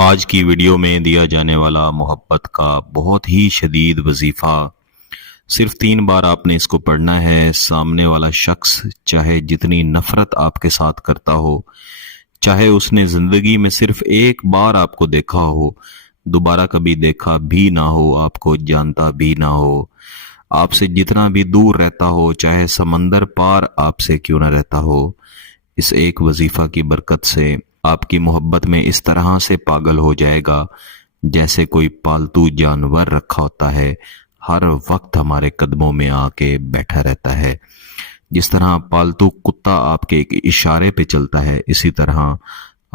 آج کی ویڈیو میں دیا جانے والا محبت کا بہت ہی شدید وظیفہ، صرف 3 بار آپ نے اس کو پڑھنا ہے۔ سامنے والا شخص چاہے جتنی نفرت آپ کے ساتھ کرتا ہو، چاہے اس نے زندگی میں صرف ایک بار آپ کو دیکھا ہو، دوبارہ کبھی دیکھا بھی نہ ہو، آپ کو جانتا بھی نہ ہو، آپ سے جتنا بھی دور رہتا ہو، چاہے سمندر پار آپ سے کیوں نہ رہتا ہو، اس ایک وظیفہ کی برکت سے آپ کی محبت میں اس طرح سے پاگل ہو جائے گا جیسے کوئی پالتو جانور رکھا ہوتا ہے، ہر وقت ہمارے قدموں میں آ کے بیٹھا رہتا ہے۔ جس طرح پالتو کتا آپ کے ایک اشارے پہ چلتا ہے، اسی طرح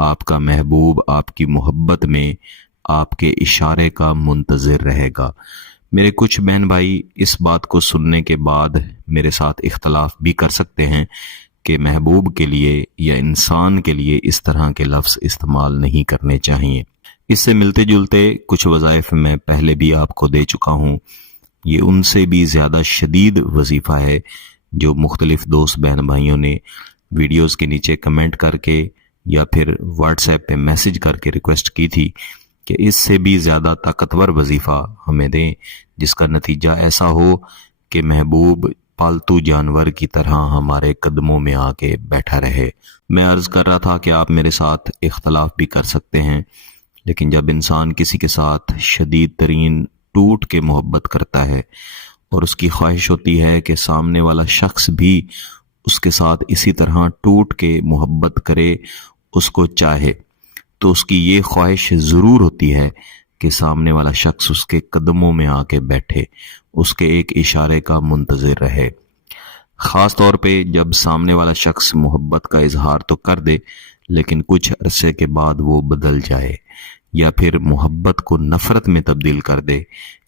آپ کا محبوب آپ کی محبت میں آپ کے اشارے کا منتظر رہے گا۔ میرے کچھ بہن بھائی اس بات کو سننے کے بعد میرے ساتھ اختلاف بھی کر سکتے ہیں کہ محبوب کے لیے یا انسان کے لیے اس طرح کے لفظ استعمال نہیں کرنے چاہیے۔ اس سے ملتے جلتے کچھ وظائف میں پہلے بھی آپ کو دے چکا ہوں، یہ ان سے بھی زیادہ شدید وظیفہ ہے جو مختلف دوست بہن بھائیوں نے ویڈیوز کے نیچے کمنٹ کر کے یا پھر واٹس ایپ پہ میسج کر کے ریکویسٹ کی تھی کہ اس سے بھی زیادہ طاقتور وظیفہ ہمیں دیں، جس کا نتیجہ ایسا ہو کہ محبوب پالتو جانور کی طرح ہمارے قدموں میں آ کے بیٹھا رہے۔ میں عرض کر رہا تھا کہ آپ میرے ساتھ اختلاف بھی کر سکتے ہیں، لیکن جب انسان کسی کے ساتھ شدید ترین ٹوٹ کے محبت کرتا ہے اور اس کی خواہش ہوتی ہے کہ سامنے والا شخص بھی اس کے ساتھ اسی طرح ٹوٹ کے محبت کرے، اس کو چاہے، تو اس کی یہ خواہش ضرور ہوتی ہے کہ سامنے والا شخص اس کے قدموں میں آ کے بیٹھے، اس کے ایک اشارے کا منتظر رہے۔ خاص طور پہ جب سامنے والا شخص محبت کا اظہار تو کر دے لیکن کچھ عرصے کے بعد وہ بدل جائے، یا پھر محبت کو نفرت میں تبدیل کر دے،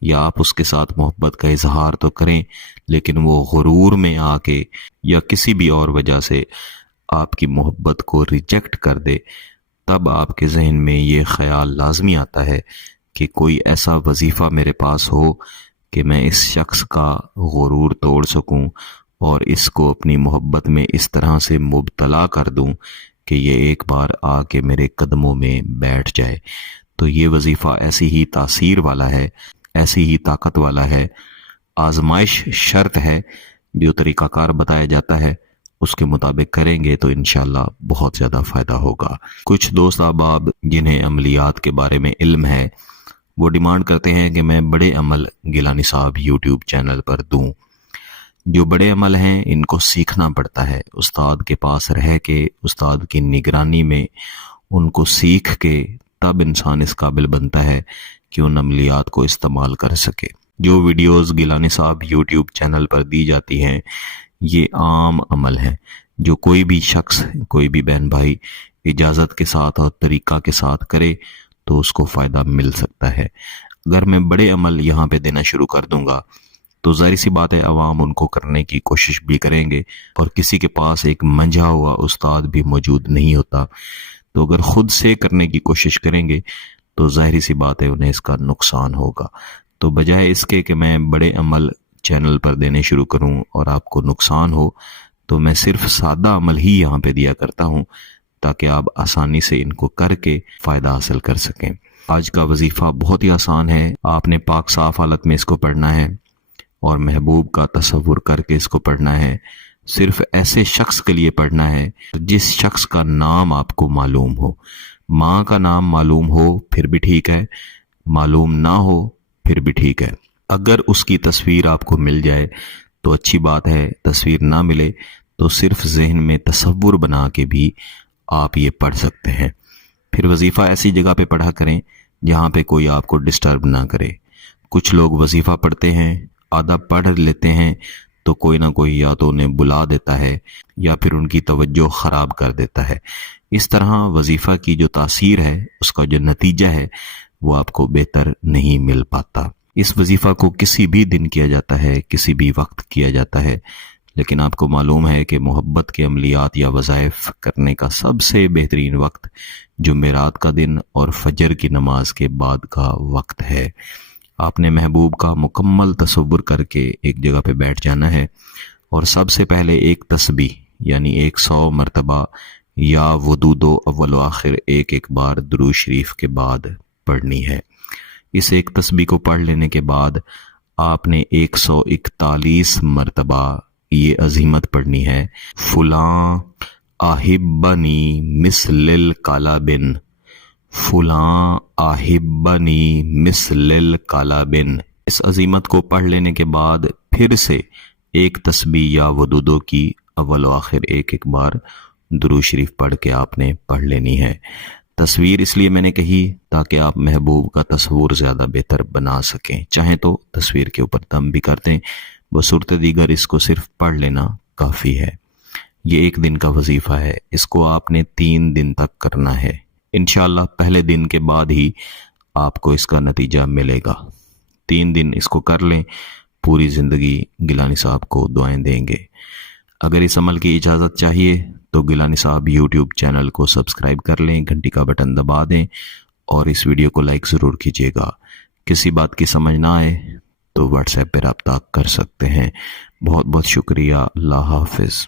یا آپ اس کے ساتھ محبت کا اظہار تو کریں لیکن وہ غرور میں آ کے یا کسی بھی اور وجہ سے آپ کی محبت کو ریجیکٹ کر دے، تب آپ کے ذہن میں یہ خیال لازمی آتا ہے کہ کوئی ایسا وظیفہ میرے پاس ہو کہ میں اس شخص کا غرور توڑ سکوں اور اس کو اپنی محبت میں اس طرح سے مبتلا کر دوں کہ یہ ایک بار آ کے میرے قدموں میں بیٹھ جائے۔ تو یہ وظیفہ ایسی ہی تاثیر والا ہے، ایسی ہی طاقت والا ہے، آزمائش شرط ہے، جو طریقہ کار بتایا جاتا ہے اس کے مطابق کریں گے تو انشاءاللہ بہت زیادہ فائدہ ہوگا۔ کچھ دوست احباب جنہیں عملیات کے بارے میں علم ہے وہ ڈیمانڈ کرتے ہیں کہ میں بڑے عمل گیلانی صاحب یوٹیوب چینل پر دوں۔ جو بڑے عمل ہیں ان کو سیکھنا پڑتا ہے، استاد کے پاس رہ کے، استاد کی نگرانی میں ان کو سیکھ کے تب انسان اس قابل بنتا ہے کہ ان عملیات کو استعمال کر سکے۔ جو ویڈیوز گیلانی صاحب یوٹیوب چینل پر دی جاتی ہیں یہ عام عمل ہے، جو کوئی بھی شخص، کوئی بھی بہن بھائی اجازت کے ساتھ اور طریقہ کے ساتھ کرے تو اس کو فائدہ مل سکتا ہے۔ اگر میں بڑے عمل یہاں پہ دینا شروع کر دوں گا تو ظاہر سی بات ہے عوام ان کو کرنے کی کوشش بھی کریں گے، اور کسی کے پاس ایک منجھا ہوا استاد بھی موجود نہیں ہوتا، تو اگر خود سے کرنے کی کوشش کریں گے تو ظاہری سی بات ہے انہیں اس کا نقصان ہوگا۔ تو بجائے اس کے کہ میں بڑے عمل چینل پر دینے شروع کروں اور آپ کو نقصان ہو، تو میں صرف سادہ عمل ہی یہاں پہ دیا کرتا ہوں تاکہ آپ آسانی سے ان کو کر کے فائدہ حاصل کر سکیں۔ آج کا وظیفہ بہت ہی آسان ہے، آپ نے پاک صاف حالت میں اس کو پڑھنا ہے اور محبوب کا تصور کر کے اس کو پڑھنا ہے۔ صرف ایسے شخص کے لیے پڑھنا ہے جس شخص کا نام آپ کو معلوم ہو۔ ماں کا نام معلوم ہو پھر بھی ٹھیک ہے، معلوم نہ ہو پھر بھی ٹھیک ہے۔ اگر اس کی تصویر آپ کو مل جائے تو اچھی بات ہے، تصویر نہ ملے تو صرف ذہن میں تصور بنا کے بھی آپ یہ پڑھ سکتے ہیں۔ پھر وظیفہ ایسی جگہ پہ پڑھا کریں جہاں پہ کوئی آپ کو ڈسٹرب نہ کرے۔ کچھ لوگ وظیفہ پڑھتے ہیں، آدھا پڑھ لیتے ہیں تو کوئی نہ کوئی یا تو انہیں بلا دیتا ہے یا پھر ان کی توجہ خراب کر دیتا ہے۔ اس طرح وظیفہ کی جو تاثیر ہے، اس کا جو نتیجہ ہے، وہ آپ کو بہتر نہیں مل پاتا۔ اس وظیفہ کو کسی بھی دن کیا جاتا ہے، کسی بھی وقت کیا جاتا ہے، لیکن آپ کو معلوم ہے کہ محبت کے عملیات یا وظائف کرنے کا سب سے بہترین وقت جمعرات کا دن اور فجر کی نماز کے بعد کا وقت ہے۔ آپ نے محبوب کا مکمل تصور کر کے ایک جگہ پہ بیٹھ جانا ہے اور سب سے پہلے ایک تسبیح یعنی 100 مرتبہ یا ودودو اول و آخر ایک ایک بار درود شریف کے بعد پڑھنی ہے۔ اس ایک تسبیح کو پڑھ لینے کے بعد آپ نے 141 مرتبہ یہ عزیمت پڑھنی ہے، فلاں آہبنی مثل الکالابن، فلاں آہبنی مثل الکالابن۔ اس عزیمت کو پڑھ لینے کے بعد پھر سے ایک تسبیح یا ودودو کی اول و آخر ایک ایک بار درود شریف پڑھ کے آپ نے پڑھ لینی ہے۔ تصویر اس لیے میں نے کہی تاکہ آپ محبوب کا تصور زیادہ بہتر بنا سکیں، چاہیں تو تصویر کے اوپر دم بھی کر دیں، بصورت دیگر اس کو صرف پڑھ لینا کافی ہے۔ یہ ایک دن کا وظیفہ ہے، اس کو آپ نے 3 دن تک کرنا ہے۔ انشاءاللہ پہلے دن کے بعد ہی آپ کو اس کا نتیجہ ملے گا۔ 3 دن اس کو کر لیں، پوری زندگی گیلانی صاحب کو دعائیں دیں گے۔ اگر اس عمل کی اجازت چاہیے تو گیلانی صاحب یوٹیوب چینل کو سبسکرائب کر لیں، گھنٹی کا بٹن دبا دیں اور اس ویڈیو کو لائک ضرور کیجیے گا۔ کسی بات کی سمجھ نہ آئے تو واٹس ایپ پہ رابطہ کر سکتے ہیں۔ بہت بہت شکریہ۔ اللہ حافظ۔